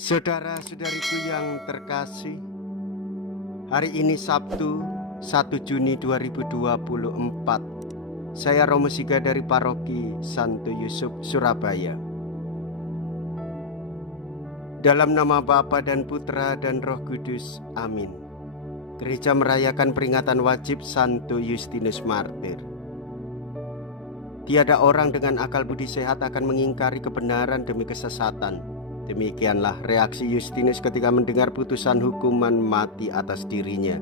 Saudara-saudariku yang terkasih, hari ini Sabtu 1 Juni 2024. Saya Romo Siga dari Paroki Santo Yusuf, Surabaya. Dalam nama Bapa dan Putra dan Roh Kudus, amin. Gereja merayakan peringatan wajib Santo Justinus Martir. Tiada orang dengan akal budi sehat akan mengingkari kebenaran demi kesesatan. Demikianlah reaksi Justinus ketika mendengar putusan hukuman mati atas dirinya.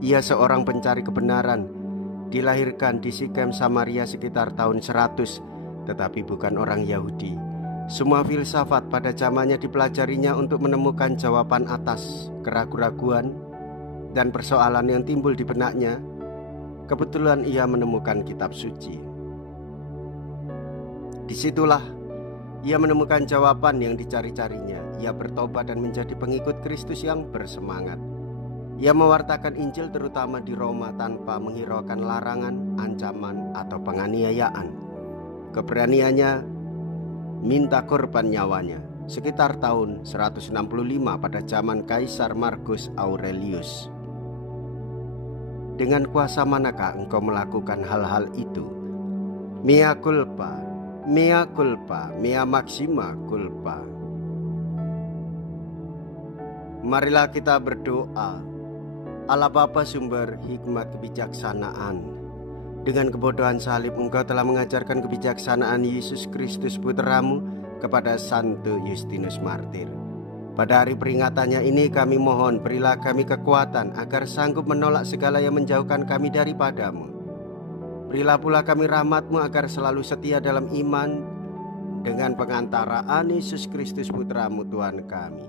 Ia seorang pencari kebenaran, dilahirkan di Sikem, Samaria sekitar tahun 100, tetapi bukan orang Yahudi. Semua filsafat pada zamannya dipelajarinya untuk menemukan jawaban atas keraguan-raguan dan persoalan yang timbul di benaknya. Kebetulan ia menemukan kitab suci. Disitulah ia menemukan jawaban yang dicari-carinya. Ia bertobat dan menjadi pengikut Kristus yang bersemangat. Ia mewartakan Injil terutama di Roma tanpa menghiraukan larangan, ancaman, atau penganiayaan. Keberaniannya minta korban nyawanya sekitar tahun 165 pada zaman Kaisar Marcus Aurelius. Dengan kuasa manakah engkau melakukan hal-hal itu? Mea culpa, mea culpa, mea maxima culpa. Marilah kita berdoa. Allah Bapa, sumber hikmat kebijaksanaan, dengan kebodohan salib engkau telah mengajarkan kebijaksanaan Yesus Kristus Putramu kepada Santo Justinus Martir. Pada hari peringatannya ini kami mohon, berilah kami kekuatan agar sanggup menolak segala yang menjauhkan kami daripadamu. Berilah pula kami rahmat-Mu agar selalu setia dalam iman dengan pengantaraan Yesus Kristus Putramu Tuhan kami,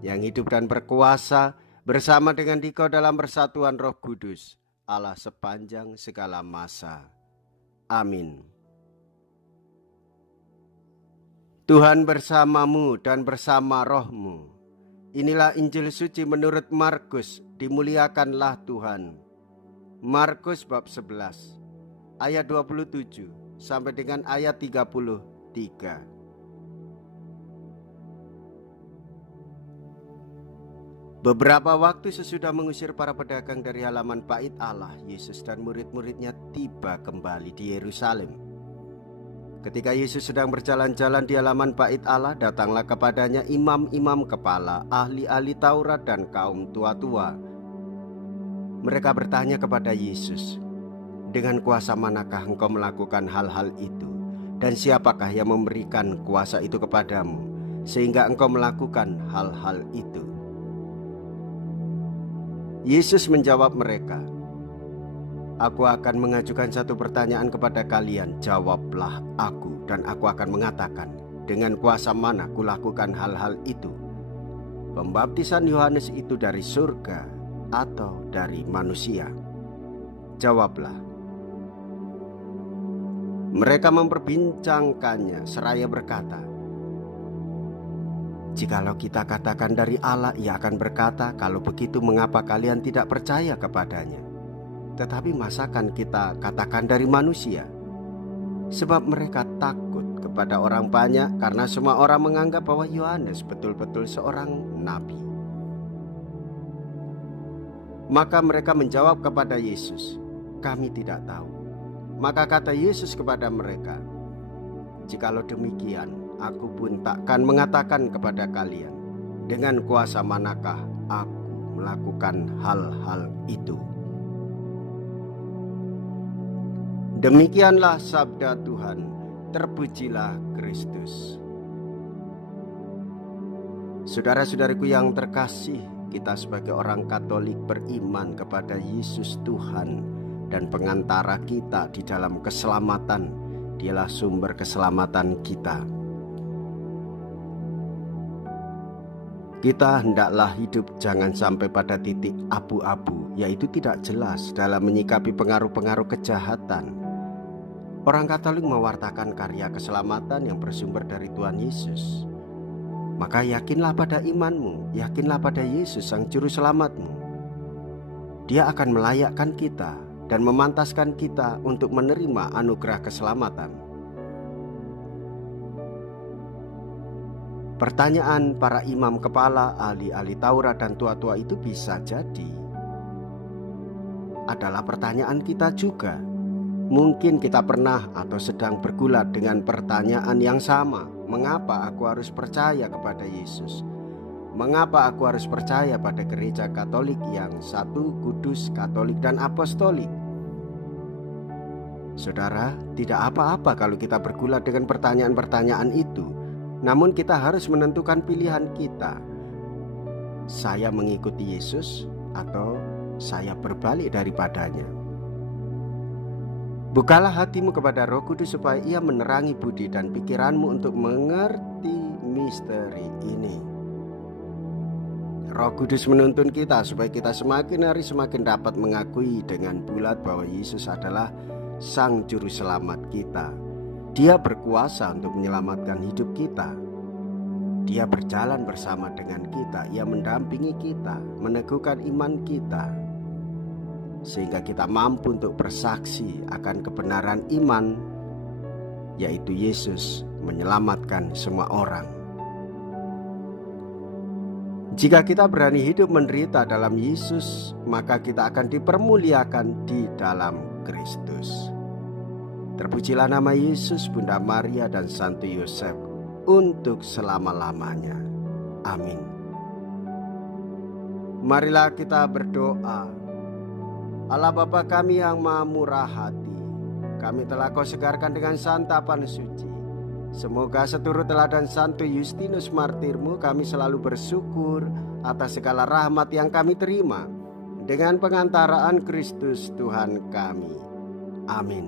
yang hidup dan berkuasa bersama dengan Dikau dalam persatuan Roh Kudus, Allah sepanjang segala masa. Amin. Tuhan bersamamu dan bersama rohmu. Inilah Injil suci menurut Markus. Dimuliakanlah Tuhan. Markus bab 11 ayat 27 sampai dengan ayat 33. Beberapa waktu sesudah mengusir para pedagang dari halaman bait Allah, Yesus dan murid-muridnya tiba kembali di Yerusalem. Ketika Yesus sedang berjalan-jalan di halaman bait Allah, datanglah kepadanya imam-imam kepala, ahli-ahli Taurat dan kaum tua-tua. Mereka bertanya kepada Yesus, "Dengan kuasa manakah engkau melakukan hal-hal itu? Dan siapakah yang memberikan kuasa itu kepadamu, sehingga engkau melakukan hal-hal itu?" Yesus menjawab mereka, "Aku akan mengajukan satu pertanyaan kepada kalian. Jawablah aku, dan aku akan mengatakan dengan kuasa mana kulakukan hal-hal itu. Pembaptisan Yohanes itu dari surga atau dari manusia? Jawablah." Mereka memperbincangkannya seraya berkata, "Jikalau kita katakan dari Allah, ia akan berkata, 'Kalau begitu mengapa kalian tidak percaya kepadanya?' Tetapi masakan kita katakan dari manusia?" Sebab mereka takut kepada orang banyak, karena semua orang menganggap bahwa Yohanes betul-betul seorang nabi. Maka mereka menjawab kepada Yesus, "Kami tidak tahu." Maka kata Yesus kepada mereka, "Jikalau demikian, aku pun takkan mengatakan kepada kalian, dengan kuasa manakah aku melakukan hal-hal itu." Demikianlah sabda Tuhan. Terpujilah Kristus. Saudara-saudariku yang terkasih, kita sebagai orang Katolik beriman kepada Yesus Tuhan dan pengantara kita di dalam keselamatan. Dialah sumber keselamatan kita. Kita hendaklah hidup jangan sampai pada titik abu-abu, yaitu tidak jelas dalam menyikapi pengaruh-pengaruh kejahatan. Orang Katolik mewartakan karya keselamatan yang bersumber dari Tuhan Yesus. Maka yakinlah pada imanmu, yakinlah pada Yesus Sang Juru Selamatmu. Dia akan melayakkan kita dan memantaskan kita untuk menerima anugerah keselamatan. Pertanyaan para imam kepala, ahli-ahli Taurat dan tua-tua itu bisa jadi adalah pertanyaan kita juga. Mungkin kita pernah atau sedang bergulat dengan pertanyaan yang sama. Mengapa aku harus percaya kepada Yesus? Mengapa aku harus percaya pada gereja Katolik yang satu, kudus, Katolik dan apostolik? Saudara, tidak apa-apa kalau kita bergulat dengan pertanyaan-pertanyaan itu. Namun kita harus menentukan pilihan kita. Saya mengikuti Yesus atau saya berbalik daripadanya. Bukalah hatimu kepada Roh Kudus supaya Ia menerangi budi dan pikiranmu untuk mengerti misteri ini. Roh Kudus menuntun kita supaya kita semakin hari semakin dapat mengakui dengan bulat bahwa Yesus adalah Sang Juru Selamat kita. Dia berkuasa untuk menyelamatkan hidup kita. Dia berjalan bersama dengan kita. Ia mendampingi kita, meneguhkan iman kita, sehingga kita mampu untuk bersaksi akan kebenaran iman, yaitu Yesus menyelamatkan semua orang. Jika kita berani hidup menderita dalam Yesus, maka kita akan dipermuliakan di dalam Kristus. Terpujilah nama Yesus, Bunda Maria dan Santo Yosef untuk selama-lamanya. Amin. Marilah kita berdoa. Allah Bapa kami yang Maha Murah Hati, kami telah Kau segarkan dengan santapan suci. Semoga seturut teladan Santo Justinus Martirmu, kami selalu bersyukur atas segala rahmat yang kami terima dengan pengantaraan Kristus Tuhan kami. Amin.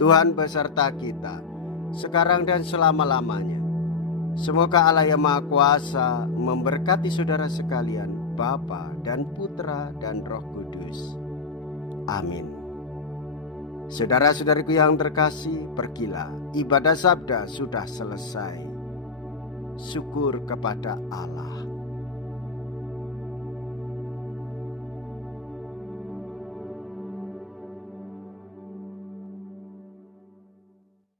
Tuhan beserta kita sekarang dan selama-lamanya. Semoga Allah yang Maha Kuasa memberkati saudara sekalian, Bapa dan Putra dan Roh Kudus. Amin. Saudara-saudariku yang terkasih, pergilah, ibadah sabda sudah selesai. Syukur kepada Allah.